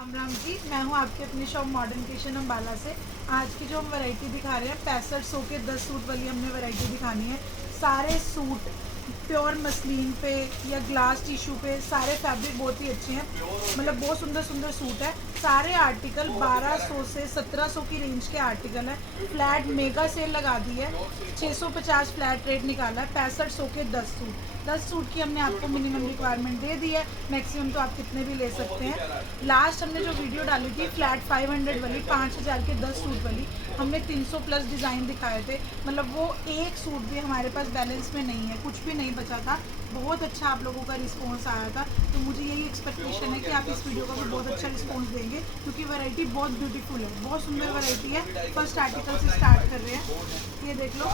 राम राम जी, मैं हूँ आपके अपनी शॉप मॉडर्न क्रिएशन अम्बाला से। आज की जो हम वैरायटी दिखा रहे हैं 6500 के 10 सूट वाली हमने वैरायटी दिखानी है। सारे सूट प्योर मसलिन पे या ग्लास टिश्यू पे, सारे फैब्रिक बहुत ही अच्छे हैं। मतलब बहुत सुंदर सुंदर सूट है। सारे आर्टिकल 1200 से 1700 की रेंज के आर्टिकल है। फ्लैट मेगा सेल लगा दी है, 650 फ्लैट रेट निकाला है। 6500 के 10 सूट, 10 सूट की हमने आपको मिनिमम रिक्वायरमेंट दे दी है। मैक्सिमम तो आप कितने भी ले सकते हैं। लास्ट हमने जो वीडियो डाली थी फ्लैट 500 वाली, 5000 के 10 सूट वाली, हमने 300 प्लस डिज़ाइन दिखाए थे। मतलब वो एक सूट भी हमारे पास बैलेंस में नहीं है, कुछ भी नहीं बचा था। बहुत अच्छा आप लोगों का रिस्पांस आया था, तो मुझे यही एक्सपेक्टेशन है कि आप इस वीडियो का भी बहुत अच्छा रिस्पांस देंगे, क्योंकि वैरायटी बहुत ब्यूटीफुल है, बहुत सुंदर वैरायटी है। फर्स्ट आर्टिकल से स्टार्ट कर रहे हैं। ये देख लो,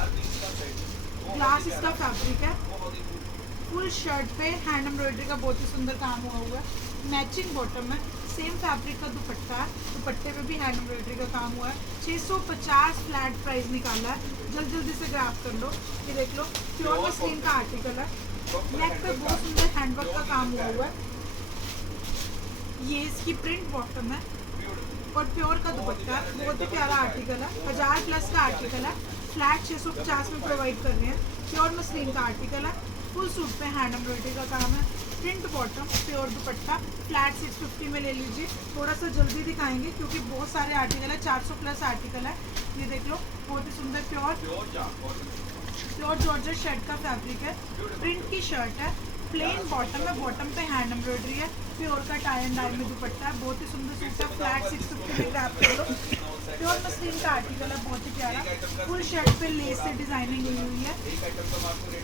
ग्लास इसका फैब्रिक है। फुल शर्ट पे हैंड एम्ब्रॉयडरी का बहुत ही सुंदर काम हुआ है। मैचिंग बॉटम है, सेम फैब्रिक का दुपट्टा है, दुपट्टे पे भी हैंड एम्ब्रॉयडरी का काम हुआ है। 650 फ्लैट प्राइस निकाला है, जल्दी से ग्राफ कर लो। ये देख लो, प्योर मसलिन का आर्टिकल है। नेक पे बहुत सुंदर हैंडवर्क का काम हुआ है। ये इसकी प्रिंट बॉटम है और प्योर का दुपट्टा है। बहुत ही प्यारा आर्टिकल है, 1000 प्लस का आर्टिकल है। फ्लैट 650 में प्रोवाइड कर रहे हैं। प्योर मसलिन का आर्टिकल है। फुल सूट पे हैंड एम्ब्रॉयडरी का काम है। प्रिंट बॉटम, प्योर दुपट्टा। फ्लैट 650 में ले लीजिए। थोड़ा सा जल्दी दिखाएंगे क्योंकि बहुत सारे आर्टिकल है, 400 प्लस आर्टिकल है। ये देख लो, बहुत ही सुंदर प्योर जॉर्जेट शर्ट का फैब्रिक है। प्रिंट की शर्ट है, प्लेन बॉटम है, बॉटम पे हैंड एम्ब्रॉयडरी है। प्योर का टाई एंड डाई में दुपट्टा है। बहुत ही सुंदर सूट है। फ्लैट 650 में ग्रैब कर लो। प्योर मसलिन का आर्टिकल है, बहुत ही प्यारा। फुल शर्ट पे लेस से डिजाइनिंग हुई है।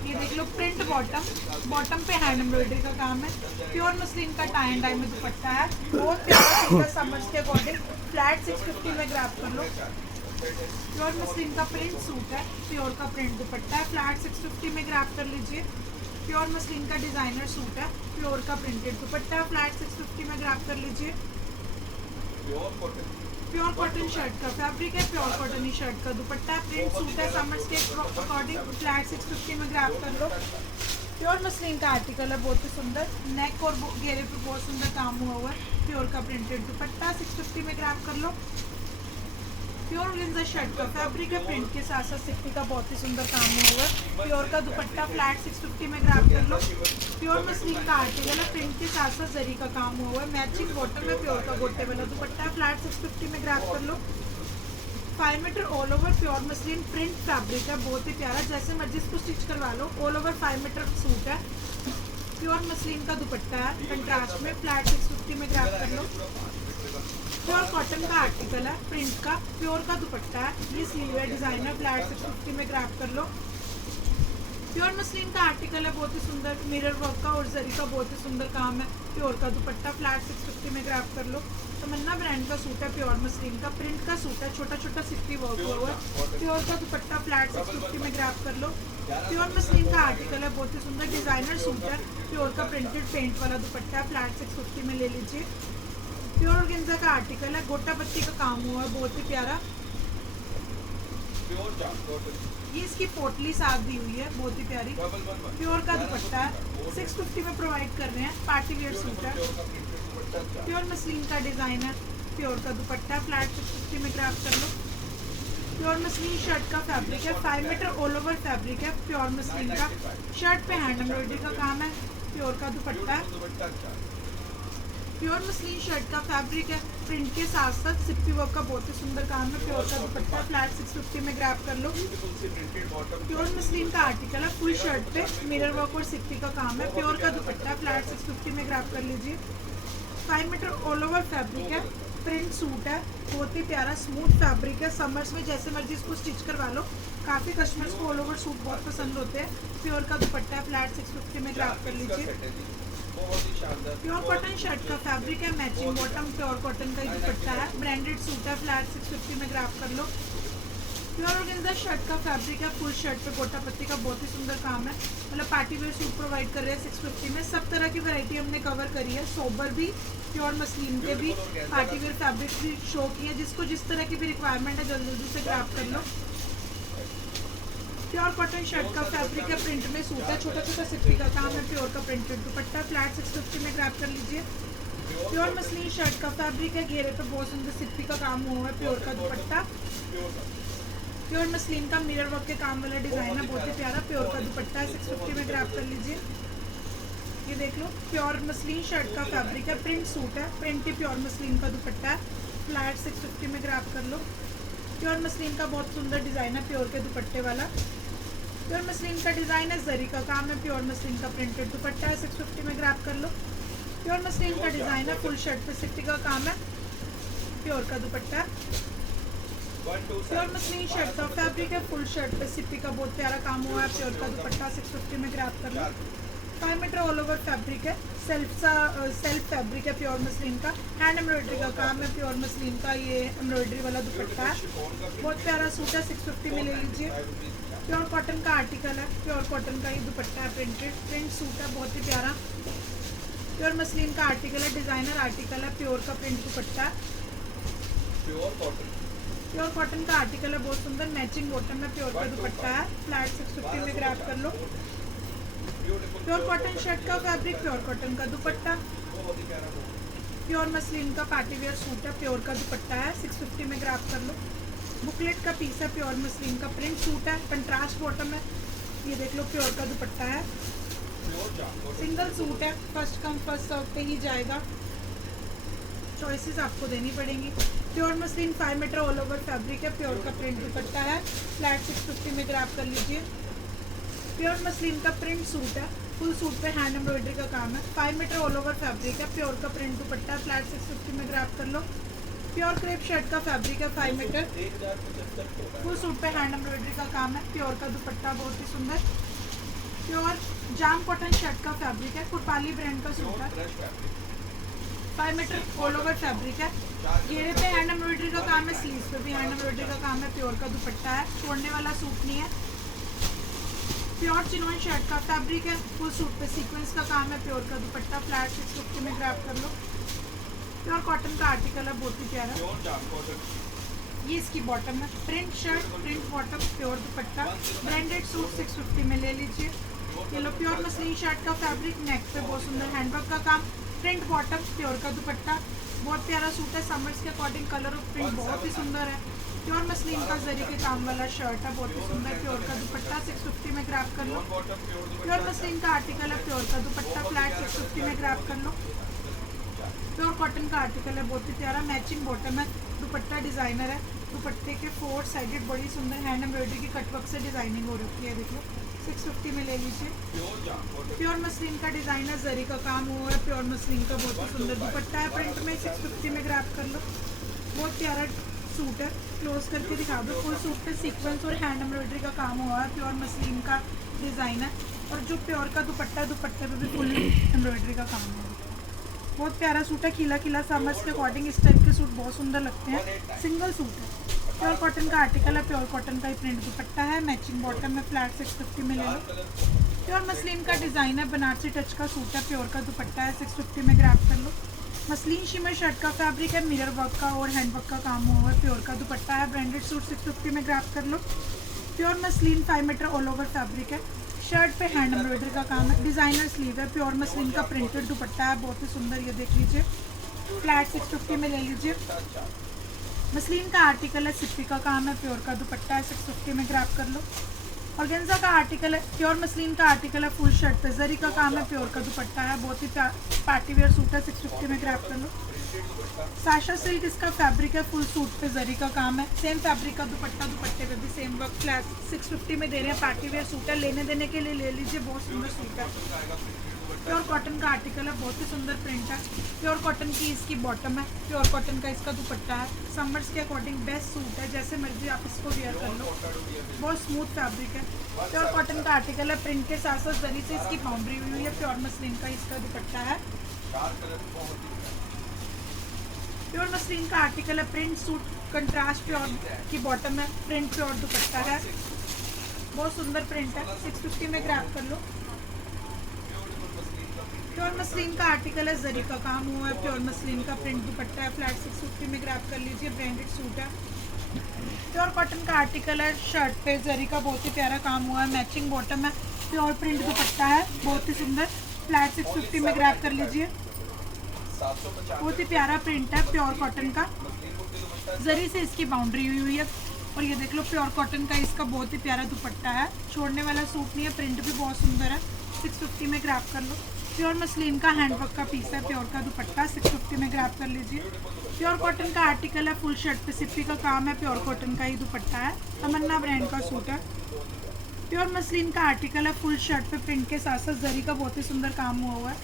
ये देख लो, प्रिंट बॉटम, बॉटम पे हैंड एम्ब्रॉयडरी का काम है। प्योर मसलिन का टाई एंड डाई में दुपट्टा है। बहुत प्यारा सूट है समर्स के अकॉर्डिंग। फ्लैट 650 में ग्रैब कर लो। प्योर मसलिन का प्रिंट सूट है, प्योर का प्रिंट दुपट्टा है। फ्लैट 650 में ग्रैब कर लीजिए। प्योर मसलिन का डिजाइनर सूट है, प्योर का प्रिंटेड दुपट्टा। फ्लैट 650 में ग्रैब कर लीजिए। प्योर कॉटन शर्ट का फैब्रिक है, प्योर कॉटन ही शर्ट का दुपट्टा है। प्रिंट सूट है समर्स के अकॉर्डिंग। फ्लैट 650 में ग्रैब कर लो। प्योर मसलिन का आर्टिकल है, बहुत ही सुंदर। नेक और घेरे पे बहुत सुंदर काम हुआ है। प्योर का प्रिंटेड दुपट्टा 650 में ग्रैब कर लो। प्योर ऑर्गेन्जा शर्ट का फैब्रिक है, प्रिंट के साथ साथ सिक्की का बहुत ही सुंदर काम हुआ है। प्योर का दुपट्टा, फ्लैट 650 में ग्रैब कर लो। प्योर मसलिन का आर्टिकल है, प्रिंट के साथ साथ जरी का काम हुआ है। मैचिंग बॉटम में प्योर का गोटे वाला दुपट्टा, फ्लैट 650 में ग्रैब कर लो। 5 metre all over pure muslin print fabric है, बहुत ही प्यारा। जैसे मर्जी इसको स्टिच करवा लो। ऑल ओवर 5 मीटर सूट है। प्योर मसलिन का दुपट्टा है कंट्रास्ट में। फ्लैट 650 में ग्रैब कर लो। प्योर कॉटन का आर्टिकल है, प्रिंट का, प्योर का दुपट्टा है। ये स्लीव है, डिजाइनर। फ्लैट 650 में ग्रैब कर लो। प्योर मसलिन का आर्टिकल है, बहुत ही सुंदर। मिरर वर्क का और जरी का बहुत ही सुंदर काम है। प्योर का दुपट्टा, फ्लैट 650 में ग्रैब कर लो। तमन्ना ब्रांड का सूट है, प्योर मसलिन का, प्रिंट का सूट है, छोटा छोटा सिक्की वर्क हुआ है। प्योर का दुपट्टा, फ्लैट 650 में ग्रैब कर लो। प्योर मसलिन का आर्टिकल है, बहुत ही सुंदर डिजाइनर सूट है। प्योर का प्रिंटेड पेंट वाला दुपट्टा है। फ्लैट 650 में ले लीजिए। प्योर ऑर्गेन्जा का आर्टिकल है, गोटा पत्ती का काम हुआ है, बहुत ही प्यारा। ये इसकी पोटली साफ दी हुई है, बहुत ही प्यारी। प्योर का दुपट्टा है, 650 में प्रोवाइड कर रहे हैं। पार्टी वेयर सूट है, प्योर मसलिन का डिजाइन है। प्योर का दुपट्टा, फ्लैट 650 में ग्रैब कर लो। प्योर मसलिन शर्ट का फैब्रिक है, 5 मीटर ऑल ओवर फैब्रिक है। प्योर मसलिन का शर्ट पे हैंड एम्ब्रॉयडरी का काम है। प्योर का दुपट्टा है। प्योर मसलिन शर्ट का फैब्रिक है, प्रिंट के साथ साथ सिप्पी वर्क का बहुत ही सुंदर काम है। प्योर का दुपट्टा, फ्लैट 650 में ग्रैब कर लो। प्योर मसलिन का आर्टिकल है, फुल शर्ट पे मिरर वर्क और सिप्पी का काम है। प्योर का दुपट्टा, फ्लैट 650 में ग्रैब कर लीजिए। 5 मीटर ऑल ओवर फैब्रिक है, प्रिंट सूट है, बहुत ही प्यारा स्मूथ फैब्रिक है। समर्स में जैसे मर्जी इसको स्टिच करवा लो। काफ़ी कस्टमर्स को ऑल ओवर सूट बहुत पसंद होते हैं। प्योर का दुपट्टा है, फ्लैट 650 में ग्रैब कर लीजिए। प्योर कॉटन शर्ट का फैब्रिक है, मैचिंग बॉटम, प्योर कॉटन का ही दुपट्टा है। ब्रांडेड सूट है, फ्लैट 650 में ग्रैब कर लो। प्योर ऑर्गेन्जा शर्ट का फैब्रिक है, फुल शर्ट पे गोटा पत्ती का बहुत ही सुंदर काम है। मतलब पार्टी वेयर सूट प्रोवाइड कर रहे हैं 650 में। सब तरह की वैरायटी हमने कवर करी है, सोबर भी, प्योर मसलिन के भी, पार्टी वेयर फैब्रिक भी शो की है। जिसको जिस तरह की भी रिक्वायरमेंट है जल्दी से ग्रैब कर लो। प्योर कॉटन शर्ट का फैब्रिक है, प्रिंट में सूट है, छोटा छोटा सिप्पी का काम है। प्योर का प्रिंटेड दुपट्टा, फ्लैट 650 में ग्रैब कर लीजिए। प्योर मसलिन शर्ट का फैब्रिक है, घेरे पे बहुत सुंदर सिप्पी का काम हुआ है, प्योर का दुपट्टा, प्योर मसलिन का मिरर वर्क के काम वाला डिजाइन है, बहुत ही प्यारा प्योर का दुपट्टा है, 650 में ग्रैब कर लीजिए। ये देख लो प्योर मसलिन शर्ट का फैब्रिक है, प्रिंट सूट है, प्रिंट ही प्योर मसलिन का दुपट्टा है, फ्लैट 650 में ग्रैब कर लो। प्योर मसलिन का बहुत सुंदर डिजाइन है, प्योर के दुपट्टे वाला, प्योर मसलिन का डिजाइन है, जरी का काम है, प्योर मसलिन का प्रिंटेड दुपट्टा है, 650 में ग्रैब कर लो। प्योर मसलिन का डिजाइन है, फुल शर्ट पे सिप्पी का काम है, प्योर का दुपट्टा है। प्योर मसलिन शर्ट का फैब्रिक है, फुल शर्ट पे सिप्पी का बहुत प्यारा काम हुआ है, प्योर का दुपट्टा 650 में ग्रैब कर लो। 5 मीटर ऑल ओवर फैब्रिक है, सेल्फ फैब्रिक है, प्योर मसलिन का, हैंड एम्ब्रॉयडरी का काम है, प्योर मसलिन का ये एम्ब्रॉयडरी वाला दुपट्टा है, बहुत प्यारा सूट है, 650 में ले लीजिए। प्योर कॉटन का आर्टिकल है, प्योर कॉटन का ये दुपट्टा है, प्रिंट सूट है, बहुत ही प्यारा। प्योर मसलिन का आर्टिकल है, डिजाइनर आर्टिकल है, प्योर का प्रिंट दुपट्टा है, प्योर कॉटन का आर्टिकल है, बहुत सुंदर मैचिंग बॉटम में प्योर का दुपट्टा है, फ्लैट 650 में ग्रैब कर लो। प्योर कॉटन शर्ट का फैब्रिक, प्योर कॉटन का दुपट्टा, प्योर मसलिन का पार्टी वेयर सूट है, प्योर का दुपट्टा है, 650 में ग्रैब कर लो। बुकलेट का पीस है, प्योर मसलिन का प्रिंट सूट है, कंट्रास्ट बॉटम है, ये देख लो प्योर का दुपट्टा है, सिंगल सूट है, फर्स्ट कम फर्स्ट सर्व पे ही जाएगा, चॉइसेस आपको देनी पड़ेंगी। Pure muslin 5 metre all over fabric है, प्योर का प्रिंट दुपट्टा है, फ्लैट 650 में ग्रैब कर लीजिए। प्योर मसलिन का प्रिंट सूट है, फुल सूट पे हैंड एम्ब्रॉयडरी का काम है, 5 मीटर ऑल ओवर फैब्रिक है, प्योर का प्रिंट दुपट्टा, फ्लैट 650 में ग्रैब कर लो। प्योर क्रेप शर्ट का फैब्रिक है, 5 मीटर, फुल सूट पे हैंड एम्ब्रॉयडरी का काम है, प्योर का दुपट्टा, बहुत ही सुंदर। प्योर जाम कॉटन शर्ट का फैब्रिक है, कुरपाली ब्रांड का सूट है, 5 मीटर ऑल ओवर फैब्रिक है, घेरे पे हैंड एम्ब्रॉयडरी का काम है, स्लीव्स पे भी हैंड एम्ब्रॉयडरी का काम है, प्योर का दुपट्टा है, छोड़ने वाला सूट नहीं है। प्योर चिनोन शर्ट का फैब्रिक है, फुल सूट पे सीक्वेंस का काम है, प्योर का दुपट्टा, फ्लैट 650 में ग्रैब कर लो। प्योर कॉटन का आर्टिकल है, बहुत ही प्यारा, ये इसकी बॉटम है, print shirt, print bottom, pure दुपट्टा, ब्रांडेड सूट 650 में ले लीजिए। ये लो प्योर मसलिन शर्ट का फैब्रिक, नेक पे बहुत सुंदर हैंडवर्क का काम, प्रिंट बॉटम, प्योर का दुपट्टा, बहुत प्यारा सूट है, समर्स के अकॉर्डिंग कलर और प्रिंट बहुत ही सुंदर है। प्योर मसलिन का जरी के काम वाला शर्ट है, बहुत ही सुंदर, प्योर का दुपट्टा 650 में ग्रैब कर लो। प्योर मसलिन का आर्टिकल है, प्योर का दुपट्टा, फ्लैट 650 में ग्रैब कर लो। प्योर कॉटन का आर्टिकल है, बहुत ही प्यारा मैचिंग बॉटम है, दुपट्टा डिजाइनर है, दुपट्टे के 4 साइडेड बड़ी सुंदर हैंड एम्ब्रॉयडरी की कटवर्क से डिजाइनिंग हो रखी है, देखो 650 में ले लीजिए। प्योर मसलिन का डिजाइनर जरी का काम हुआ है, प्योर मसलिन का बहुत ही सुंदर दुपट्टा है, प्रिंट में 650 में ग्रैब कर लो, बहुत प्यारा सूट है, क्लोज करके दिखा दो। फुल सूट पे सीक्वेंस और हैंड एम्ब्रॉयडरी का काम हुआ है, प्योर मसलिन का डिजाइन है, और जो प्योर का दुपट्टा है, दुपट्टे पे भी फुल एम्ब्रॉयडरी का काम है, बहुत प्यारा सूट है, खिला खिला समर्स के अकॉर्डिंग इस टाइप के सूट बहुत सुंदर लगते हैं, सिंगल सूट है, प्योर कॉटन का आर्टिकल है, प्योर कॉटन का ही प्रिंट दुपट्टा है, मैचिंग बॉटम में, फ्लैट 650 में ले लो। प्योर मसलिन का डिज़ाइन है, बनारसी टच का सूट है, प्योर का दुपट्टा है, 650 में ग्रैब कर लो। मसलिन शिमर शर्ट का फैब्रिक है, मिरर वर्क का और हैंड वर्क का काम हुआ है, प्योर का दुपट्टा है, ब्रांडेड सूट 650 में ग्रैब कर लो। Pure muslin 5 metre all over fabric है, शर्ट पे हैंड एम्ब्रॉयडरी का काम है, डिज़ाइनर स्लीव है, प्योर मसलिन का प्रिंटेड दुपट्टा है, बहुत ही सुंदर, ये देख लीजिए, फ्लैट 650 में ले लीजिए। मसलिन का आर्टिकल है, सिप्पी का काम है, प्योर का दुपट्टा है, 650 में ग्रैब कर लो। ऑर्गेन्जा का आर्टिकल है, प्योर मसलिन का आर्टिकल है, फुल शर्ट पे जरी का काम है, प्योर का दुपट्टा है, बहुत ही पार्टी वेयर सूट है, 650 में ग्रैब कर लो। साशा सिल्क इसका फैब्रिक है, फुल सूट पे जरी का काम है, सेम फैब्रिक का दुपट्टा, दुपट्टे पे भी सेम वर्क, फ्लैट 650 में दे रहे हैं, पार्टी वेयर सूट है, लेने देने के लिए ले लीजिए, बहुत सुंदर सूट है। प्योर कॉटन का आर्टिकल है, बहुत ही सुंदर प्रिंट है, प्योर कॉटन की इसकी बॉटम है, प्योर कॉटन का इसका दुपट्टा है, समर्स के अकॉर्डिंग बेस्ट सूट है, जैसे मर्जी आप इसको वेयर कर लो, बहुत स्मूथ फैब्रिक है। प्योर कॉटन का आर्टिकल है, प्रिंट के साथ साथ जरी से इसकी बाउंड्री हुई हुई है, प्योर मसलिन का इसका दुपट्टा है। प्योर मसलिन का आर्टिकल है, प्रिंट सूट, कंट्रास्ट प्योर की बॉटम है, प्रिंट प्योर दुपट्टा है, बहुत सुंदर प्रिंट है, 650 में ग्रैब कर लो। प्योर मसलिन का आर्टिकल है, जरी का काम हुआ है, प्योर मसलिन का प्रिंट दुपट्टा है, फ्लैट 650 में ग्रैब कर लीजिए, ब्रांडेड सूट है। प्योर कॉटन का आर्टिकल है, शर्ट पे जरी का बहुत ही प्यारा काम हुआ है, मैचिंग बॉटम है, प्योर प्रिंट दुपट्टा है, बहुत ही सुंदर, फ्लैट 650 में ग्रैब कर लीजिए। बहुत ही प्यारा प्रिंट है प्योर कॉटन का, जरी से इसकी बाउंड्री हुई है। और ये देख लो प्योर कॉटन का इसका बहुत ही प्यारा दुपट्टा है, छोड़ने वाला सूट नहीं है, प्रिंट भी बहुत सुंदर है। 650 में ग्रैब कर लो। प्योर मसलिन का हैंडवर्क का पीस है, प्योर का दुपट्टा 650 में ग्रैब कर लीजिए। प्योर कॉटन का आर्टिकल है, फुल शर्ट पे सिप्पी का काम है, प्योर कॉटन का ही दुपट्टा है, तमन्ना ब्रांड का सूट है। प्योर मसलिन का आर्टिकल है, फुल शर्ट पे प्रिंट के साथ साथ जरी का बहुत ही सुंदर काम हुआ है,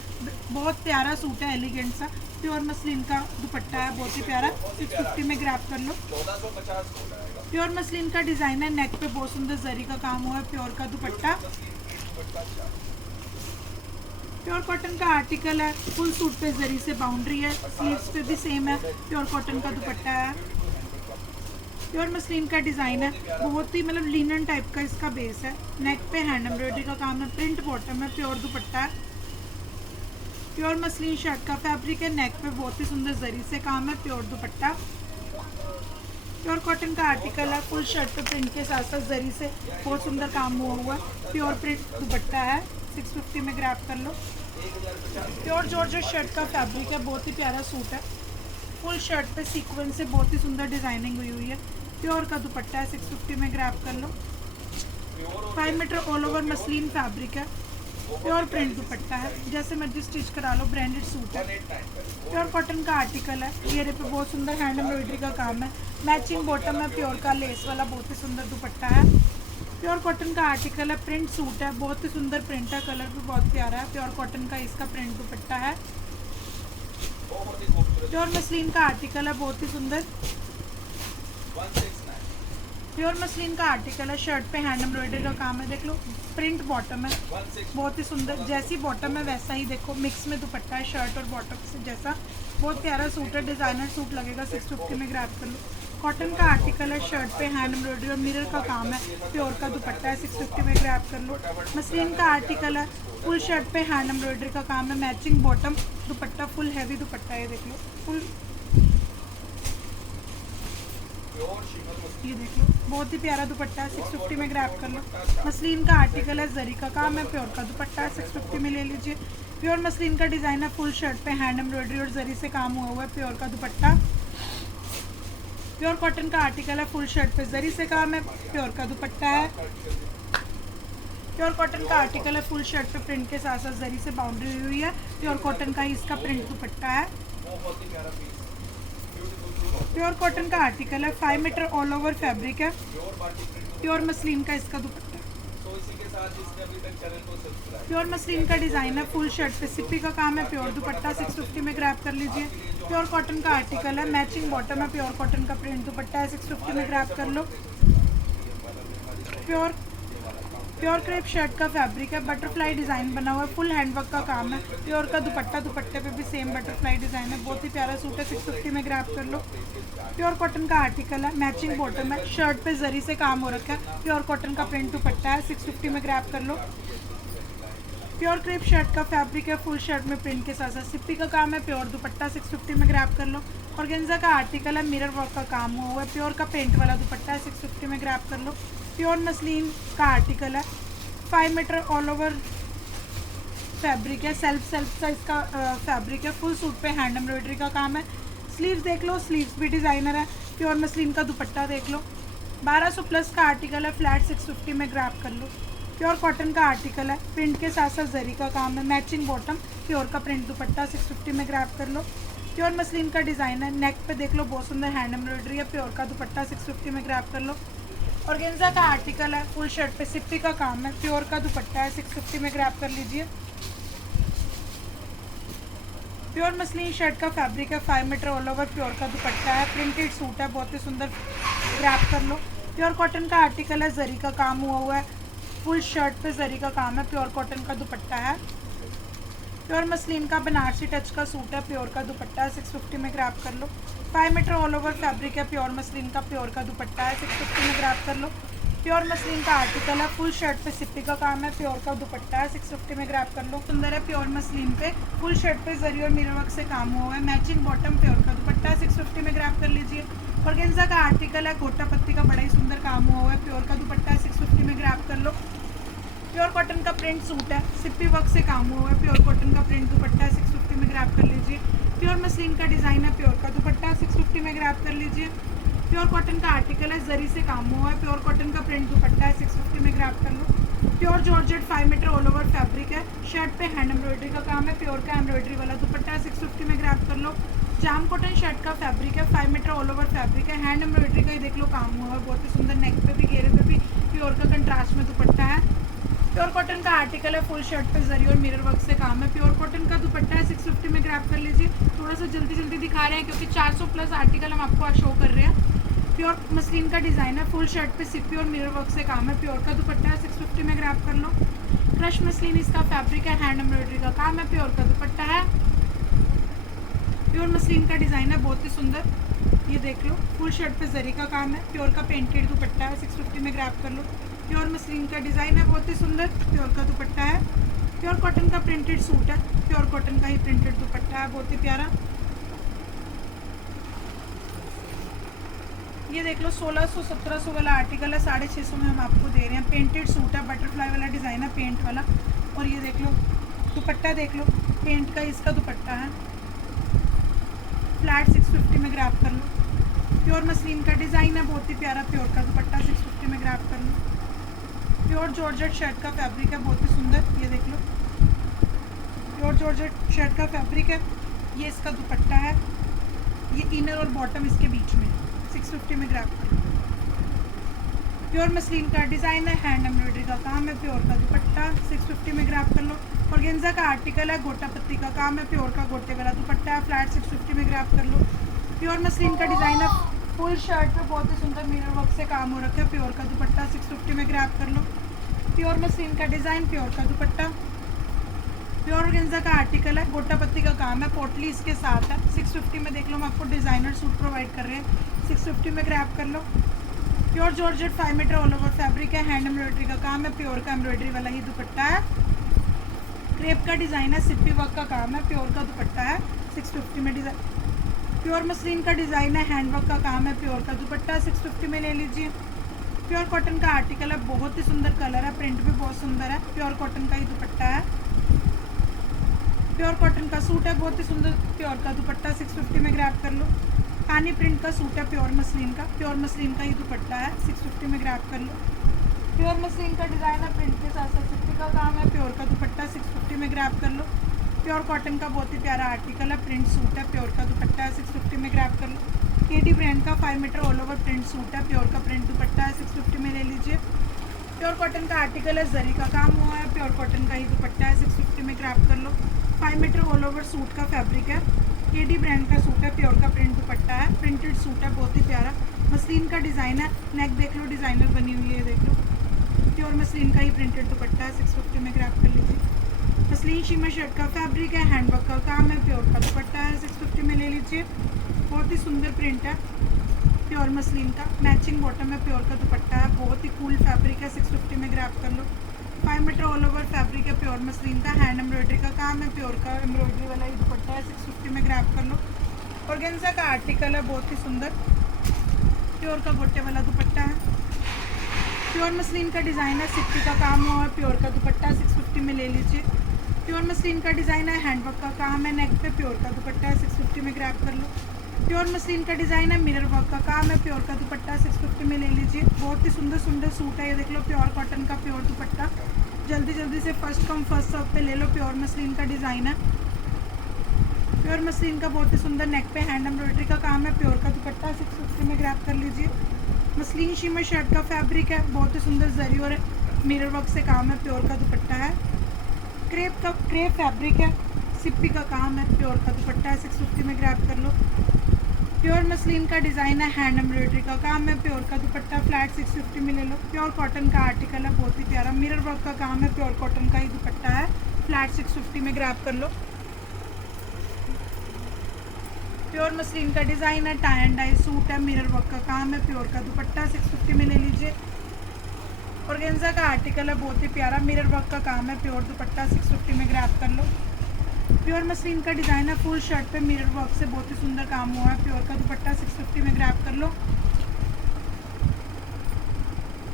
बहुत प्यारा सूट है, एलिगेंट सा। प्योर मसलिन का दुपट्टा है, बहुत ही प्यारा, 650 में ग्रैब कर लो। प्योर मसलिन का डिजाइन है, नेक पे बहुत सुंदर जरी का काम हुआ है, प्योर का दुपट्टा। प्योर कॉटन का आर्टिकल है, फुल सूट पे जरी से बाउंड्री है, स्लीव्स पे भी सेम है, प्योर कॉटन का दुपट्टा है। प्योर मसलिन का डिज़ाइन है, बहुत ही मतलब लिनन टाइप का इसका बेस है, नेक पे हैंड एम्ब्रॉयडरी का काम है, प्रिंट बॉटम है, प्योर दुपट्टा है। प्योर मसलिन शर्ट का फैब्रिक है, नेक पे बहुत ही सुंदर जरी से काम है, प्योर दुपट्टा। प्योर कॉटन का आर्टिकल है, फुल शर्ट पे प्रिंट के साथ साथ जरी से बहुत सुंदर काम हुआ है, प्योर प्रिंट दुपट्टा है, 650 में ग्रैब कर लो। प्योर जॉर्जेट शर्ट का फैब्रिक है, बहुत ही प्यारा सूट है, फुल शर्ट पे सीक्वेंस से बहुत ही सुंदर डिजाइनिंग हुई है, प्योर का दुपट्टा है, 650 में ग्रैब कर लो। 5 metre all over muslin fabric है, प्योर प्रिंट दुपट्टा है, जैसे मर्जी स्टिच करा लो, ब्रांडेड सूट है। प्योर कॉटन का आर्टिकल है, घेरे पे बहुत सुंदर हैंड एम्ब्रॉयडरी का काम है, मैचिंग बॉटम है, प्योर का लेस वाला बहुत ही सुंदर दुपट्टा है। प्योर कॉटन का आर्टिकल है, प्रिंट सूट है, बहुत ही सुंदर प्रिंट है, कलर भी बहुत प्यारा है, प्योर कॉटन का इसका प्रिंट दुपट्टा है। प्योर मसलिन का आर्टिकल है, बहुत ही सुंदर। प्योर मसलिन का आर्टिकल है, शर्ट पे हैंड एम्ब्रॉयडरी का काम है, देख लो, प्रिंट बॉटम है, बहुत ही सुंदर, जैसी बॉटम है वैसा ही देखो मिक्स में दुपट्टा है, शर्ट और बॉटम से जैसा, बहुत प्यारा सूट है, डिजाइनर सूट लगेगा, 650 में ग्रैब कर लो। कॉटन का आर्टिकल है, शर्ट पे हैंड एम्ब्रॉयडरी और मिरर का काम है, प्योर का दुपट्टा है, 650 में ग्रैब कर लो। मसलिन का आर्टिकल है, फुल शर्ट पे हैंड एम्ब्रॉयडरी का काम है, मैचिंग बॉटम, दुपट्टा फुल हैवी दुपट्टा है, देख लो फुल, ये देख लो बहुत ही प्यारा दुपट्टा है, 650 में ग्रैब कर लो। मसलिन का आर्टिकल है, जरी का काम है, प्योर का दुपट्टा है, 650 में ले लीजिए। प्योर मसलिन का डिजाइन है, फुल शर्ट पे हैंड एम्ब्रॉयडरी और जरी से काम हुआ है, प्योर का दुपट्टा। प्योर कॉटन का आर्टिकल है, फुल शर्ट पे जरी से काम है, प्योर का दुपट्टा है। प्योर कॉटन का आर्टिकल है, फुल शर्ट पे प्रिंट के साथ साथ जरी से बाउंड्री हुई है, प्योर कॉटन का ही इसका प्रिंट दुपट्टा है। प्योर कॉटन का आर्टिकल है, 5 मीटर ऑल ओवर फैब्रिक है, प्योर मसलिन का इसका दुपट्टा। प्योर मसलिन का डिजाइन है, फुल शर्ट पे सिप्पी का काम है, प्योर दुपट्टा, 650 में ग्रैब कर लीजिए। प्योर कॉटन का आर्टिकल है, मैचिंग बॉटम है, प्योर कॉटन का प्रिंट दुपट्टा है, 650 में ग्रैब कर लो। प्योर क्रेप शर्ट का फैब्रिक है, बटरफ्लाई डिजाइन बना हुआ है, फुल हैंडवर्क का काम है, प्योर का दुपट्टा, दुपट्टे पे भी सेम बटरफ्लाई डिजाइन है, बहुत ही प्यारा सूट है, 650 में ग्रैब कर लो। प्योर कॉटन का आर्टिकल है, मैचिंग बॉटम है, शर्ट पे जरी से काम हो रखा है, प्योर कॉटन का प्रिंट दुपट्टा है, 650 में ग्रैब कर लो। प्योर क्रेप शर्ट का फैब्रिक है, फुल शर्ट में प्रिंट के साथ साथ सिप्पी का काम है, प्योर दुपट्टा, 650 में ग्रैब कर लो। ऑर्गेन्जा का आर्टिकल है, मिरर वर्क का काम हुआ है, प्योर का पेंट वाला दुपट्टा है, 650 में ग्रैब कर लो। प्योर मसलिन का आर्टिकल है, 5 मीटर ऑल ओवर फैब्रिक है, सेल्फ सा इसका फैब्रिक है, फुल सूट पे हैंड एम्ब्रॉयडरी का काम है, स्लीव्स देख लो, स्लीव्स भी डिज़ाइनर है, प्योर मसलिन का दुपट्टा देख लो, 1200 प्लस का आर्टिकल है, फ्लैट 650 में ग्रैब कर लो। प्योर कॉटन का आर्टिकल है, प्रिंट के साथ साथ जरी का काम है, मैचिंग बॉटम, प्योर का प्रिंट दुपट्टा, 650 में ग्रैब कर लो। प्योर मसलिन का डिज़ाइन है, नेक पे देख लो बहुत सुंदर हैंड एम्ब्रॉयडरी है, प्योर का दुपट्टा, 650 में ग्रैब कर लो। ऑर्गेन्जा का आर्टिकल है, फुल शर्ट पे सिप्पी का काम है, प्योर का दुपट्टा है, 650 में ग्रैब कर लीजिए। प्योर मसलिन शर्ट का फैब्रिक है, 5 मीटर ऑल ओवर प्योर का दुपट्टा है, प्रिंटेड सूट है, बहुत ही सुंदर, ग्रैब कर लो। प्योर कॉटन का आर्टिकल है, जरी का काम हुआ है, फुल शर्ट पे जरी का काम है, प्योर कॉटन का दुपट्टा है। प्योर मसलिन का बनारसी टच का सूट है, प्योर का दुपट्टा है, 650 में ग्रैब कर लो। 5 मीटर ऑल ओवर फैब्रिक है, प्योर मसलिन का, प्योर का दुपट्टा है, 650 में ग्रैब कर लो। प्योर मसलिन का आर्टिकल है, फुल शर्ट पे सिप्पी का काम है, प्योर का दुपट्टा है, 650 में ग्रैब कर लो। सुंदर है, प्योर मसलिन पे फुल शर्ट पे जरी और मिरर वर्क से काम हुआ है, मैचिंग बॉटम, प्योर का दुपट्टा है, 650 में ग्रैब कर लीजिए। ऑर्गेन्जा का आर्टिकल है, गोटा पत्ती का बड़ा ही सुंदर काम हुआ है, प्योर का दुपट्टा है, 650 में ग्रैब कर लो। प्योर कॉटन का प्रिंट सूट है, सिप्पी वर्क से काम हुआ है, प्योर कॉटन का प्रिंट दुपट्टा है, 650 में ग्रैब कर लीजिए। प्योर मसलिन का डिज़ाइन है, प्योर का दुपट्टा 650 में ग्रैब कर लीजिए। प्योर कॉटन का आर्टिकल है, जरी से काम हुआ है, प्योर कॉटन का प्रिंट दुपट्टा है, 650 में ग्रैब कर लो। Pure georgette 5 metre all over fabric है, शर्ट पे हैंड एम्ब्रॉयडरी का काम है, प्योर का एम्ब्रॉयडरी वाला दुपट्टा है, 650 में ग्रैब कर लो। जाम कॉटन शर्ट का फैब्रिक है, 5 मीटर ऑल ओवर फैब्रिक है, हैंड एम्ब्रॉयडरी का ही देख लो काम हुआ है, बहुत ही सुंदर। नेक पे भी, घेरे पे भी प्योर का कंट्रास्ट में दुपट्टा है। प्योर कॉटन का आर्टिकल है, फुल शर्ट पे जरी और मिरर वर्क से काम है, प्योर कॉटन का दुपट्टा है, 650 में ग्रैब कर लीजिए। थोड़ा सा जल्दी दिखा रहे हैं क्योंकि 400 प्लस आर्टिकल हम आपको शो कर रहे हैं। प्योर मसलिन का डिज़ाइन है, फुल शर्ट पे सिप्पी और मिरर वर्क से काम है, प्योर का दुपट्टा है, 650 में ग्रैब कर लो। क्रश मसलिन इसका फैब्रिक है, हैंड एम्ब्रॉयडरी का काम है, प्योर का दुपट्टा है। प्योर मसलिन का डिज़ाइन है, बहुत ही सुंदर, ये देख लो, फुल शर्ट पे जरी का काम है, प्योर का पेंटेड दुपट्टा है, 650 में ग्रैब कर लो। प्योर मसलिन का डिज़ाइन है, बहुत ही सुंदर, प्योर का दुपट्टा है। प्योर कॉटन का प्रिंटेड सूट है, प्योर कॉटन का ही प्रिंटेड दुपट्टा है, बहुत ही प्यारा। ये देख लो 1600-1700 वाला आर्टिकल है, 650 में हम आपको दे रहे हैं। पेंटेड सूट है, बटरफ्लाई वाला डिज़ाइन है, पेंट वाला। और ये देख लो दुपट्टा, देख लो पेंट का इसका दुपट्टा है, फ्लैट 650 में ग्रैब कर लो। प्योर मसलिन का डिज़ाइन है, बहुत ही प्यारा, प्योर का दुपट्टा 650 में ग्रैब कर लो। प्योर जॉर्जेट शर्ट का फैब्रिक है, बहुत ही सुंदर, ये देख लो प्योर जॉर्जेट शर्ट का फैब्रिक है, ये इसका दुपट्टा है, ये इनर और बॉटम इसके बीच में 650 में ग्रैब कर लो। प्योर मसलिन का डिज़ाइन है, हैंड एम्ब्रॉयडरी का काम है, प्योर का दुपट्टा 650 में ग्रैब कर लो। और गेंजा का आर्टिकल है, गोटा पत्ती का काम है, प्योर का गोटे वाला दुपट्टा है, फ्लैट 650 में ग्रैब कर लो। प्योर मसलिन का डिज़ाइन है, फुल शर्ट पे बहुत ही सुंदर मिरर वर्क से काम हो रखा है, प्योर का दुपट्टा 650 में ग्रैब कर लो। प्योर मसलिन का डिज़ाइन, प्योर का दुपट्टा। प्योर गेंजा का आर्टिकल है, गोटा पत्ती का काम है, पोटली इसके साथ है, 650 में देख लो, हम आपको डिज़ाइनर सूट प्रोवाइड कर रहे हैं, 650 में ग्रैब कर लो। Pure georgette 5 metre all over fabric है, हैंड एम्ब्रॉयडरी का काम है, प्योर का एम्ब्रॉयडरी वाला ही दुपट्टा है। क्रेप का डिज़ाइन है, सिप्पी वर्क का काम है, प्योर का दुपट्टा है, 650 में डिज़ाइन। प्योर मसलिन का डिज़ाइन है, हैंड वर्क का काम है, प्योर का दुपट्टा 650 में ले लीजिए। प्योर कॉटन का आर्टिकल है, बहुत ही सुंदर कलर है, प्रिंट भी बहुत सुंदर है, प्योर कॉटन का ही दुपट्टा है। प्योर कॉटन का सूट है, बहुत ही सुंदर, प्योर का दुपट्टा 650 में ग्रैब कर लो। पानी प्रिंट का सूट है, प्योर मसलिन का ही दुपट्टा है, 650 में ग्रैब कर लो। प्योर मसलिन का डिज़ाइन है, प्रिंट के साथ साथ सिप्पी का काम है, प्योर का दुपट्टा 650 में ग्रैब कर लो। प्योर कॉटन का बहुत ही प्यारा आर्टिकल है, प्रिंट सूट है, प्योर का दुपट्टा है, 650 में ग्रैब कर लो। केडी ब्रांड का 5 metre all over print suit है, प्योर का प्रिंट दुपट्टा है, 650 में ले लीजिए। प्योर कॉटन का आर्टिकल है, जरी का काम हुआ है, प्योर कॉटन का ही दुपट्टा है, 650 में ग्रैब कर लो। 5 मीटर ऑल ओवर सूट का फैब्रिक है, केडी ब्रांड का सूट है, प्योर का प्रिंट दुपट्टा है, प्रिंटेड सूट है, बहुत ही प्यारा। मसलिन का डिज़ाइन है, नेक देख लो डिज़ाइनर बनी हुई है, देख लो प्योर मसलिन का ही प्रिंटेड दुपट्टा है, 650 में ग्रैब कर लीजिए। मसलिन शिमर शर्ट का फैब्रिक है, हैंडवर्क का काम है, प्योर का दुपट्टा है, 650 में ले लीजिए। बहुत ही सुंदर प्रिंट है, प्योर मसलिन का, मैचिंग बॉटम है, प्योर का दुपट्टा है, बहुत ही कूल फैब्रिक है, 650 में ग्रैब कर लो। 5 मीटर ऑल ओवर फैब्रिक है, प्योर मसलिन का, हैंड एम्ब्रॉयडरी का काम है, प्योर का एम्ब्रॉयडरी वाला ही दुपट्टा है, 650 में ग्रैब कर लो। और गेंजा का आर्टिकल है, बहुत ही सुंदर, प्योर का गोटे वाला दुपट्टा है। प्योर मसलिन का डिज़ाइन है, सिप्पी का काम हुआ है, प्योर का दुपट्टा 650 में ले लीजिए। प्योर मसलिन का डिज़ाइन है, हैंडवर्क का काम है, नेक पे प्योर का दुपट्टा है, 650 में ग्रैब कर लो। प्योर मसलिन का डिज़ाइन है, मिरर वर्क का काम है, प्योर का दुपट्टा 650 में ले लीजिए। बहुत ही सुंदर सुंदर सूट है, ये देख लो प्योर कॉटन का प्योर दुपट्टा, जल्दी से फर्स्ट कम फर्स्ट सर्व पे ले लो। प्योर मसलिन का डिज़ाइन है, प्योर मसलिन का बहुत ही सुंदर, नेक पे हैंड एम्ब्रॉयडरी का काम है, प्योर का दुपट्टा 650 में ग्रैब कर लीजिए। मसलिन शिमर शर्ट का फैब्रिक है, बहुत ही सुंदर जरी और मिरर वर्क से काम है, प्योर का दुपट्टा है। क्रेप फैब्रिक है, सिप्पी का काम है, प्योर का दुपट्टा है, 650 में ग्रैब कर लो। प्योर मसलिन का डिज़ाइन है, हैंड एम्ब्रॉयडरी का काम है, प्योर का दुपट्टा, फ्लैट 650 में ले लो। प्योर कॉटन का आर्टिकल है, बहुत ही प्यारा, मिरर वर्क का काम है, प्योर कॉटन का ही दुपट्टा है, फ्लैट 650 में ग्रैब कर लो। प्योर मसलिन का डिज़ाइन है, टाई एंड डाई सूट है, मिरर वर्क का काम है, प्योर का दुपट्टा 650 में ले लीजिए। ऑर्गेन्जा का आर्टिकल है, बहुत ही प्यारा, मिरर वर्क का काम है, प्योर दुपट्टा 650 में ग्रैब कर लो। प्योर मसलिन का डिज़ाइन है, फुल शर्ट पे मिरर वर्क से बहुत ही सुंदर काम हुआ है, प्योर का दुपट्टा 650 में ग्रैब कर लो।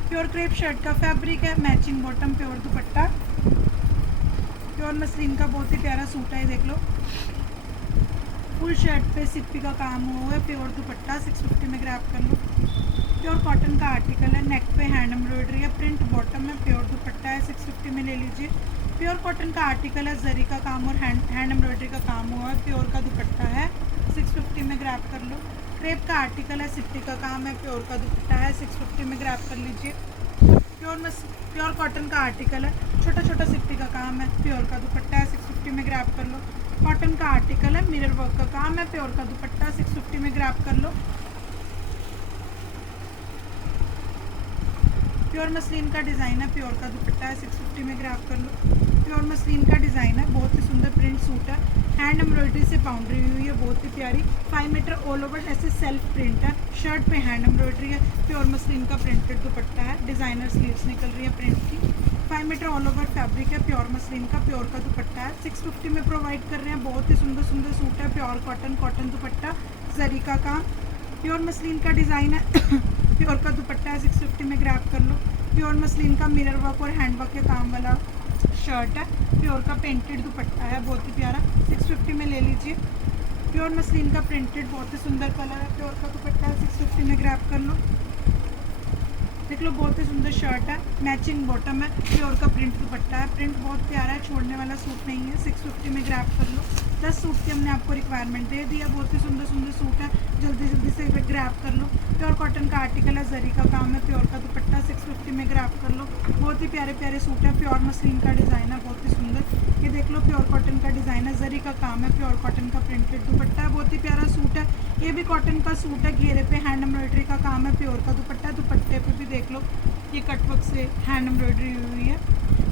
प्योर क्रेप शर्ट का फैब्रिक है, मैचिंग बॉटम, प्योर दुपट्टा, प्योर मसलिन का बहुत ही प्यारा सूट है, देख लो। फुल शर्ट पे सिप्पी का काम हुआ है, प्योर दुपट्टा 650 में ग्रैब कर लो। प्योर कॉटन का आर्टिकल है, नेक पे हैंड एम्ब्रॉयडरी है, प्रिंट बॉटम में, प्योर दुपट्टा है, 650 में ले लीजिए। प्योर कॉटन का आर्टिकल है, जरी का काम और हैंड एम्ब्रॉयडरी का काम हुआ है, प्योर का दुपट्टा है, 650 में ग्रैब कर लो। क्रेप का आर्टिकल है, सिप्पी का काम है, प्योर का दुपट्टा है, 650 में ग्रैब कर लीजिए। प्योर कॉटन का आर्टिकल है, छोटा छोटा सिप्पी का काम है, प्योर का दुपट्टा है, 650 में ग्रैब कर लो। कॉटन का आर्टिकल है, मिरर वर्क का काम है, प्योर का दुपट्टा 650 में ग्रैब कर लो। प्योर मसलिन का डिज़ाइन है, प्योर का दुपट्टा है, 650 में ग्रैब कर लो। प्योर मसलिन का डिज़ाइन है, बहुत ही सुंदर प्रिंट सूट है, हैंड एम्ब्रॉयडरी से बाउंड्री हुई है, बहुत ही प्यारी। 5 मीटर ऑल ओवर ऐसे सेल्फ प्रिंट है, शर्ट पे हैंड एम्ब्रॉयडरी है, प्योर मसलिन का प्रिंटेड दुपट्टा है, डिज़ाइनर स्लीव्स निकल रही है प्रिंट की। 5 मीटर ऑल ओवर फैब्रिक है, प्योर मसलिन का, प्योर का दुपट्टा है, 650 में प्रोवाइड कर रहे हैं। बहुत ही सुंदर सुंदर सूट है, प्योर कॉटन दुपट्टा, जरी का काम, प्योर मसलिन का डिज़ाइन है, प्योर का दुपट्टा है, 650 में ग्रैब कर लो। प्योर मसलिन का मिरर वर्क और हैंड वर्क के काम वाला शर्ट है, प्योर का पेंटेड दुपट्टा है, बहुत ही प्यारा, 650 में ले लीजिए। प्योर मसलिन का प्रिंटेड बहुत ही सुंदर कलर है, प्योर का दुपट्टा है, 650 में ग्रैब कर लो। देख लो, बहुत ही सुंदर शर्ट है, मैचिंग बॉटम है, प्योर का प्रिंट दुपट्टा है, प्रिंट बहुत प्यारा है, छोड़ने वाला सूट नहीं है, 650 में ग्रैब कर लो। 10 सूट की हमने आपको रिक्वायरमेंट दे दिया, बहुत ही सुंदर सुंदर सूट है, जल्दी जल्दी से ग्रैब कर लो। प्योर कॉटन का आर्टिकल है, जरी का काम है, प्योर का दुपट्टा 650 में ग्रैब कर लो। बहुत ही प्यारे प्यारे सूट है, प्योर मसलिन का डिज़ाइन है, बहुत ही सुंदर। ये देख लो, प्योर कॉटन का डिज़ाइन है, जरी का काम है, प्योर कॉटन का प्रिंटेड दुपट्टा है, बहुत ही प्यारा सूट है। ये भी कॉटन का सूट है, घेरे पे हैंड एम्ब्रॉयडरी का काम है, प्योर का दुपट्टा है, दुपट्टे पे भी देख लो ये कटवर्क से हैंड एम्ब्रॉयडरी हुई है।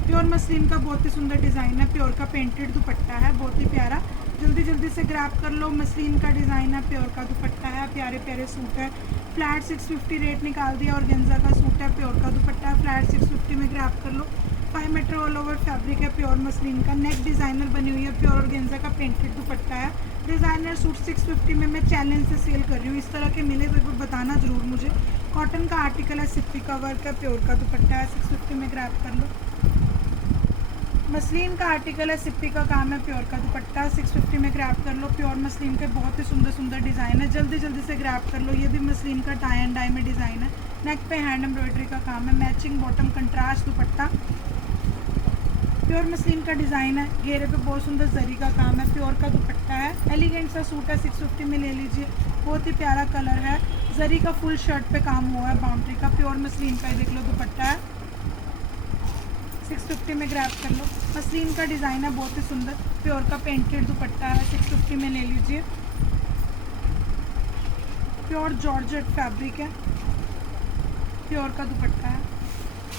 प्योर मसलिन का बहुत ही सुंदर डिज़ाइन है, प्योर का पेंटेड दुपट्टा है, बहुत ही प्यारा, जल्दी जल्दी से ग्रैब कर लो। मसलिन का डिज़ाइन है, प्योर का दुपट्टा है, प्यारे प्यारे सूट है, फ्लैट 650 रेट निकाल दिया। और गेंजा का सूट है, प्योर का दुपट्टा है, फ्लैट 650 में ग्रैब कर लो। 5 मीटर ऑल ओवर फैब्रिक है, प्योर मसलिन का, नेक डिज़ाइनर बनी हुई है, प्योर और गेंजा का पेंटेड दुपट्टा है। डिज़ाइनर सूट 650 में मैं चैलेंज से सेल कर रही हूँ, इस तरह के मिले तो एक बार बताना ज़रूर मुझे। कॉटन का आर्टिकल है, सिप्पी का वर्क है, प्योर का दुपट्टा है, 650 में ग्रैब कर लो। मसलिन का आर्टिकल है, सिप्पी का काम है, प्योर का दुपट्टा 650 में ग्रैब कर लो। प्योर मसलिन के बहुत ही सुंदर सुंदर डिज़ाइन है, जल्दी जल्दी से ग्रैब कर लो। ये भी मसलिन का टाई एंड डाई में डिज़ाइन है, नेक पे हैंड एम्ब्रॉयडरी का काम है, मैचिंग बॉटम, कंट्रास्ट दुपट्टा, प्योर मसलिन का डिज़ाइन है, घेरे पे बहुत सुंदर जरी का काम है, प्योर का दुपट्टा है, एलिगेंट सा सूट है, 650 में ले लीजिए। बहुत ही प्यारा कलर है, जरी का फुल शर्ट पे काम हुआ है, बाउंड्री का, प्योर मसलिन का देख लो दुपट्टा है, 650 में ग्रैब कर लो। मसलिन का डिज़ाइन है, बहुत ही सुंदर, प्योर का पेंटेड दुपट्टा है, 650 में ले लीजिए। प्योर जॉर्जेट फैब्रिक है, प्योर का दुपट्टा है,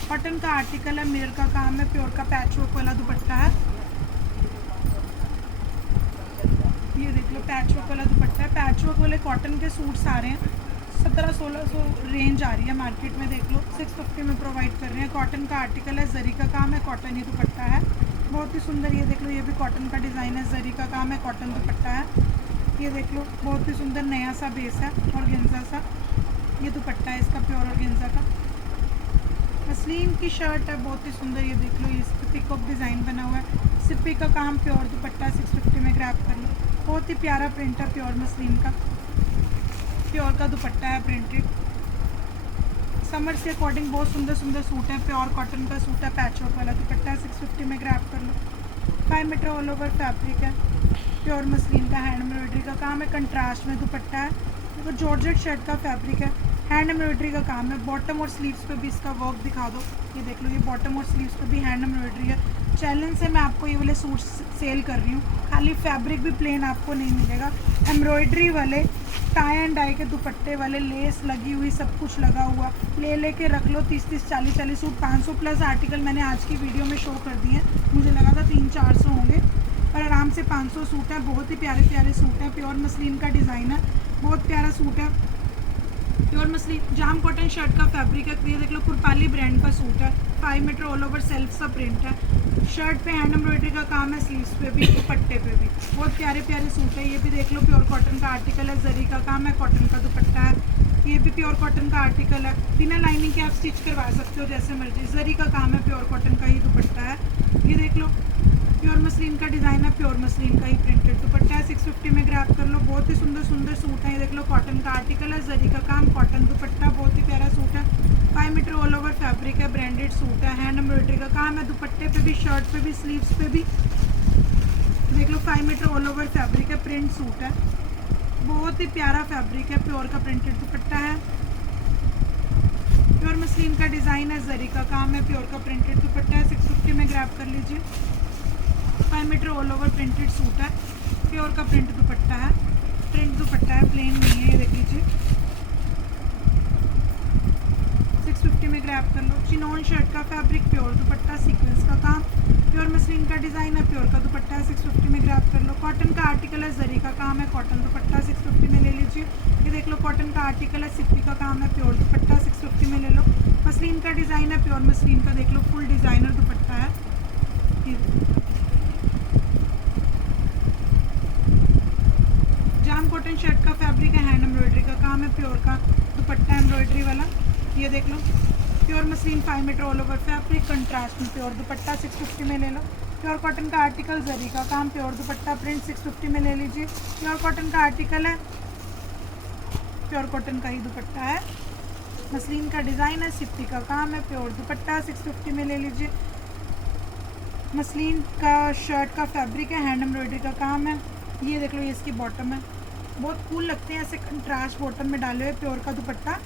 कॉटन का आर्टिकल है, मिरर का काम है, प्योर का पैचवर्क वाला दुपट्टा है। ये देख लो, पैचवर्क वाला दुपट्टा है, पैचवर्क वाले कॉटन के सूट्स आ रहे हैं, 1700-1600 रेंज आ रही है मार्केट में, देख लो 650 में प्रोवाइड कर रहे हैं। कॉटन का आर्टिकल है, जरी का काम है, कॉटन ही दुपट्टा है, बहुत ही सुंदर। ये देख लो, ये भी कॉटन का डिज़ाइन है, जरी का काम है, कॉटन दुपट्टा है। ये देख लो, बहुत ही सुंदर नया सा बेस है और गेंजा सा, ये दुपट्टा है इसका, प्योर और गेंजा का। मसलिन की शर्ट है, बहुत ही सुंदर। ये देख लो, इस पर पिकअप डिज़ाइन बना हुआ है, सिप्पी का काम, प्योर दुपट्टा 650 में ग्रैब कर लो। बहुत ही प्यारा प्रिंट है, प्योर मसलिन का, प्योर का दुपट्टा है प्रिंटेड। समर्स के अकॉर्डिंग बहुत सुंदर सुंदर सूट है, प्योर कॉटन का सूट है, पैचवर्क वाला दुपट्टा है, 650 में ग्रैब कर लो। 5 मीटर ऑल ओवर फैब्रिक है, प्योर मसलिन का, हैंड एम्ब्रॉयडरी का काम है, कंट्रास्ट में दुपट्टा है। देखो, जॉर्जेट शर्ट का फैब्रिक है, हैंड एम्ब्रॉयडरी का काम है, बॉटम और स्लीव्स पे भी इसका वर्क दिखा दो। ये देख लो, ये बॉटम और स्लीव्स पे भी हैंड एम्ब्रॉयडरी है। चैलेंज से मैं आपको ये वाले सूट सेल कर रही हूँ, खाली फैब्रिक भी प्लेन आपको नहीं मिलेगा, एम्ब्रॉयडरी वाले, टाई एंड डाई के दुपट्टे वाले, लेस लगी हुई, सब कुछ लगा हुआ, ले रख लो। 30-30, 40-40 सूट, 500 प्लस आर्टिकल मैंने आज की वीडियो में शो कर दिए। मुझे लगा था 300-400 होंगे, पर आराम से 500 सूट है। बहुत ही प्यारे प्यारे सूट है, प्योर मसलिन का डिज़ाइन है, बहुत प्यारा सूट है, प्योर मसलिन। जाम कॉटन शर्ट का फैब्रिक है, ये देख लो, कुरपाली ब्रांड का सूट है, 5 मीटर ऑल ओवर सेल्फ सा प्रिंट है, शर्ट पे हैंड एम्ब्रॉयडरी का काम है, स्लीव्स पे भी, दुपट्टे पे भी, बहुत प्यारे प्यारे सूट है। ये भी देख लो, प्योर कॉटन का आर्टिकल है, जरी का काम है, कॉटन का दुपट्टा है। ये भी प्योर कॉटन का आर्टिकल है, बिना लाइनिंग के आप स्टिच करवा सकते हो जैसे मर्जी, जरी का काम है, प्योर कॉटन का ही दुपट्टा है। ये देख लो, प्योर मसलिन का डिज़ाइन है, प्योर मसलिन का ही प्रिंटेड दुपट्टा है। 650 में ग्रैब कर लो। बहुत ही सुंदर सुंदर सूट है। ये देख लो, कॉटन का आर्टिकल है, जरी का काम, कॉटन दुपट्टा, बहुत ही प्यारा सूट है। 5 मीटर ऑल ओवर फैब्रिक है, ब्रांडेड सूट है, हैंड एम्ब्रॉयडरी का काम है, दुपट्टे पे भी, शर्ट पे भी, स्लीव्स पे भी। देख लो 5 मीटर ऑल ओवर फैब्रिक है, प्रिंट सूट है, बहुत ही प्यारा फैब्रिक है, प्योर का प्रिंटेड दुपट्टा है। प्योर मसलिन का डिज़ाइन है, जरी का काम है, प्योर का प्रिंटेड दुपट्टा है। 650 में ग्रैब कर लीजिए। 5 metre all over printed suit है, प्योर का प्रिंट दुपट्टा है, प्रिंट दुपट्टा है, प्लेन नहीं है। ये देख लीजिए 650 में ग्रैब कर लो। चिनॉन शर्ट का फैब्रिक, प्योर दुपट्टा, सीक्वेंस का काम, प्योर मसलिन का डिज़ाइन है, प्योर का दुपट्टा है। 650 में ग्रैब कर लो। कॉटन का आर्टिकल है, जरी का काम है, कॉटन दुपट्टा 650 में ले लीजिए। ये देख लो, कॉटन का आर्टिकल है, सिप्पी का काम है, प्योर दुपट्टा 650 में ले लो। मसलिन का डिज़ाइन है, प्योर मसलिन का, देख लो फुल डिज़ाइनर दुपट्टा है। जाम कॉटन शर्ट का फैब्रिक है, हैंड एम्ब्रॉयडरी का काम है, प्योर का दुपट्टा एम्ब्रॉयडरी वाला। ये देख लो, pure muslin 5 metre all over fabric, contrast में प्योर दुपट्टा 650 में ले लो। प्योर कॉटन का आर्टिकल, जरी का काम, प्योर दुपट्टा, प्रिंट 650 में ले लीजिए। प्योर कॉटन का आर्टिकल है, प्योर कॉटन का ही दुपट्टा है, मसलिन का डिज़ाइन है, सिप्पी का काम है, प्योर दुपट्टा 650 में ले लीजिए। मसलिन का शर्ट का फैब्रिक है, हैंड एम्ब्रॉयडरी का काम है। ये देख लो, ये इसकी बॉटम है, बहुत कूल लगते हैं ऐसे कंट्रास्ट बॉटम में डाले हुए। प्योर का दुपट्टा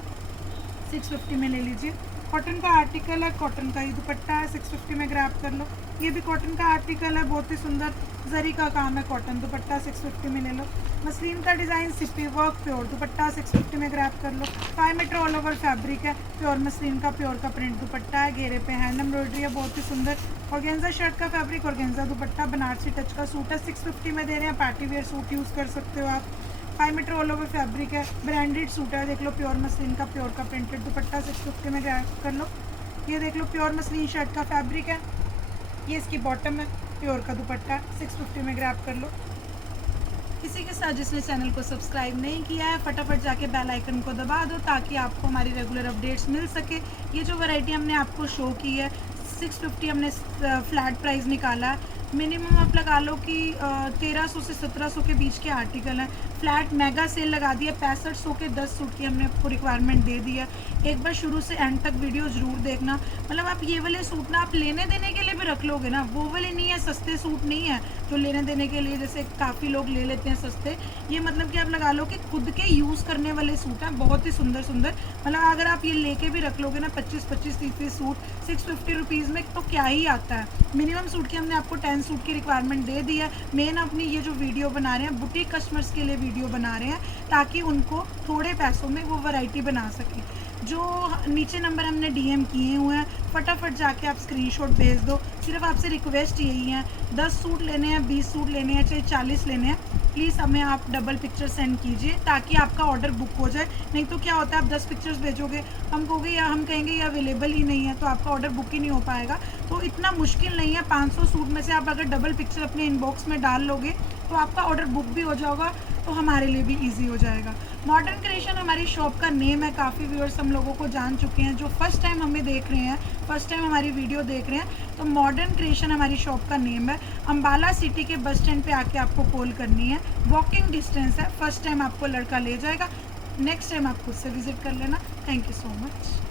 650 में ले लीजिए। कॉटन का आर्टिकल है, कॉटन का ही दुपट्टा है, 650 में ग्रैब कर लो। ये भी कॉटन का आर्टिकल है, बहुत ही सुंदर, जरी का काम है, कॉटन दुपट्टा 650 में ले लो। मसलिन का design, Sippy work, pure dupatta 650 में ग्रैब कर लो। 5 मीटर ऑल ओवर फैब्रिक है, प्योर मसलिन का, प्योर का प्रिंट दुपट्टा है, घेरे पे हैंड एम्ब्रॉयडरी है, बहुत ही सुंदर। ऑर्गेन्जा शर्ट का फैब्रिक, ऑर्गेन्जा दुपट्टा, बनारसी टच का सूट है, 650 में दे रहे हैं। पार्टी वेयर सूट यूज़ कर सकते हो आप। 5 मीटर ऑल ओवर फैब्रिक है, ब्रांडेड सूट है, देख लो प्योर मसलिन का, प्योर का प्रिंटेड दुपट्टा 650 में ग्रैब कर लो। ये देख लो, प्योर मसलिन शर्ट का फैब्रिक है, ये इसकी बॉटम है, प्योर का दुपट्टा 650 में ग्रैब कर लो। किसी के साथ जिसने चैनल को सब्सक्राइब नहीं किया है, फटाफट जाके बेल आइकन को दबा दो ताकि आपको हमारी रेगुलर अपडेट्स मिल सके। ये जो वैरायटी हमने आपको शो की है, 650 हमने फ्लैट प्राइस निकाला है। मिनिमम आप लगा लो कि 1300 से 1700 के बीच के आर्टिकल हैं। फ्लैट मेगा सेल लगा दिया, 6500 के 10 सूट की हमने आपको रिक्वायरमेंट दे दी है। एक बार शुरू से एंड तक वीडियो ज़रूर देखना। मतलब आप ये वाले सूट ना आप लेने देने के लिए भी रख लोगे ना, वो वाले नहीं है, सस्ते सूट नहीं है जो लेने देने के लिए जैसे काफ़ी लोग ले लेते हैं सस्ते। ये मतलब कि आप लगा लो कि खुद के यूज़ करने वाले सूट हैं, बहुत ही सुंदर सुंदर। मतलब अगर आप ये लेके भी रख लोगे ना 25-25, 30 सूट 650 रुपीज़ में, तो क्या ही आता है। मिनिमम सूट की हमने आपको 10 सूट की रिक्वायरमेंट दे दी है। मेन अपनी ये जो वीडियो बना रहे हैं, बुटीक कस्टमर्स के लिए वीडियो बना रहे हैं ताकि उनको थोड़े पैसों में वो वैरायटी बना सकें। जो नीचे नंबर हमने डीएम किए हुए हैं, फटाफट जाके आप स्क्रीनशॉट भेज दो। सिर्फ आपसे रिक्वेस्ट यही है, 10 सूट लेने हैं, 20 सूट लेने हैं, चाहे 40 लेने हैं, प्लीज़ हमें आप डबल पिक्चर सेंड कीजिए ताकि आपका ऑर्डर बुक हो जाए। नहीं तो क्या होता है, आप 10 पिक्चर्स भेजोगे, हम कहोगे या हम कहेंगे ये अवेलेबल ही नहीं है, तो आपका ऑर्डर बुक ही नहीं हो पाएगा। तो इतना मुश्किल नहीं है, 500 सूट में से आप अगर डबल पिक्चर अपने इनबॉक्स में डाल लोगे तो आपका ऑर्डर बुक भी हो जाएगा, तो हमारे लिए भी ईजी हो जाएगा। मॉडर्न क्रिएशन हमारी शॉप का नेम है। काफ़ी व्यूअर्स हम लोगों को जान चुके हैं, जो फर्स्ट टाइम हमें देख रहे हैं, फर्स्ट टाइम हमारी वीडियो देख रहे हैं, तो मॉडर्न क्रिएशन हमारी शॉप का नेम है। अम्बाला सिटी के बस स्टैंड पे आके आपको कॉल करनी है, वॉकिंग डिस्टेंस है। फर्स्ट टाइम आपको लड़का ले जाएगा, नेक्स्ट टाइम आप खुद से विजिट कर लेना। Thank you so much.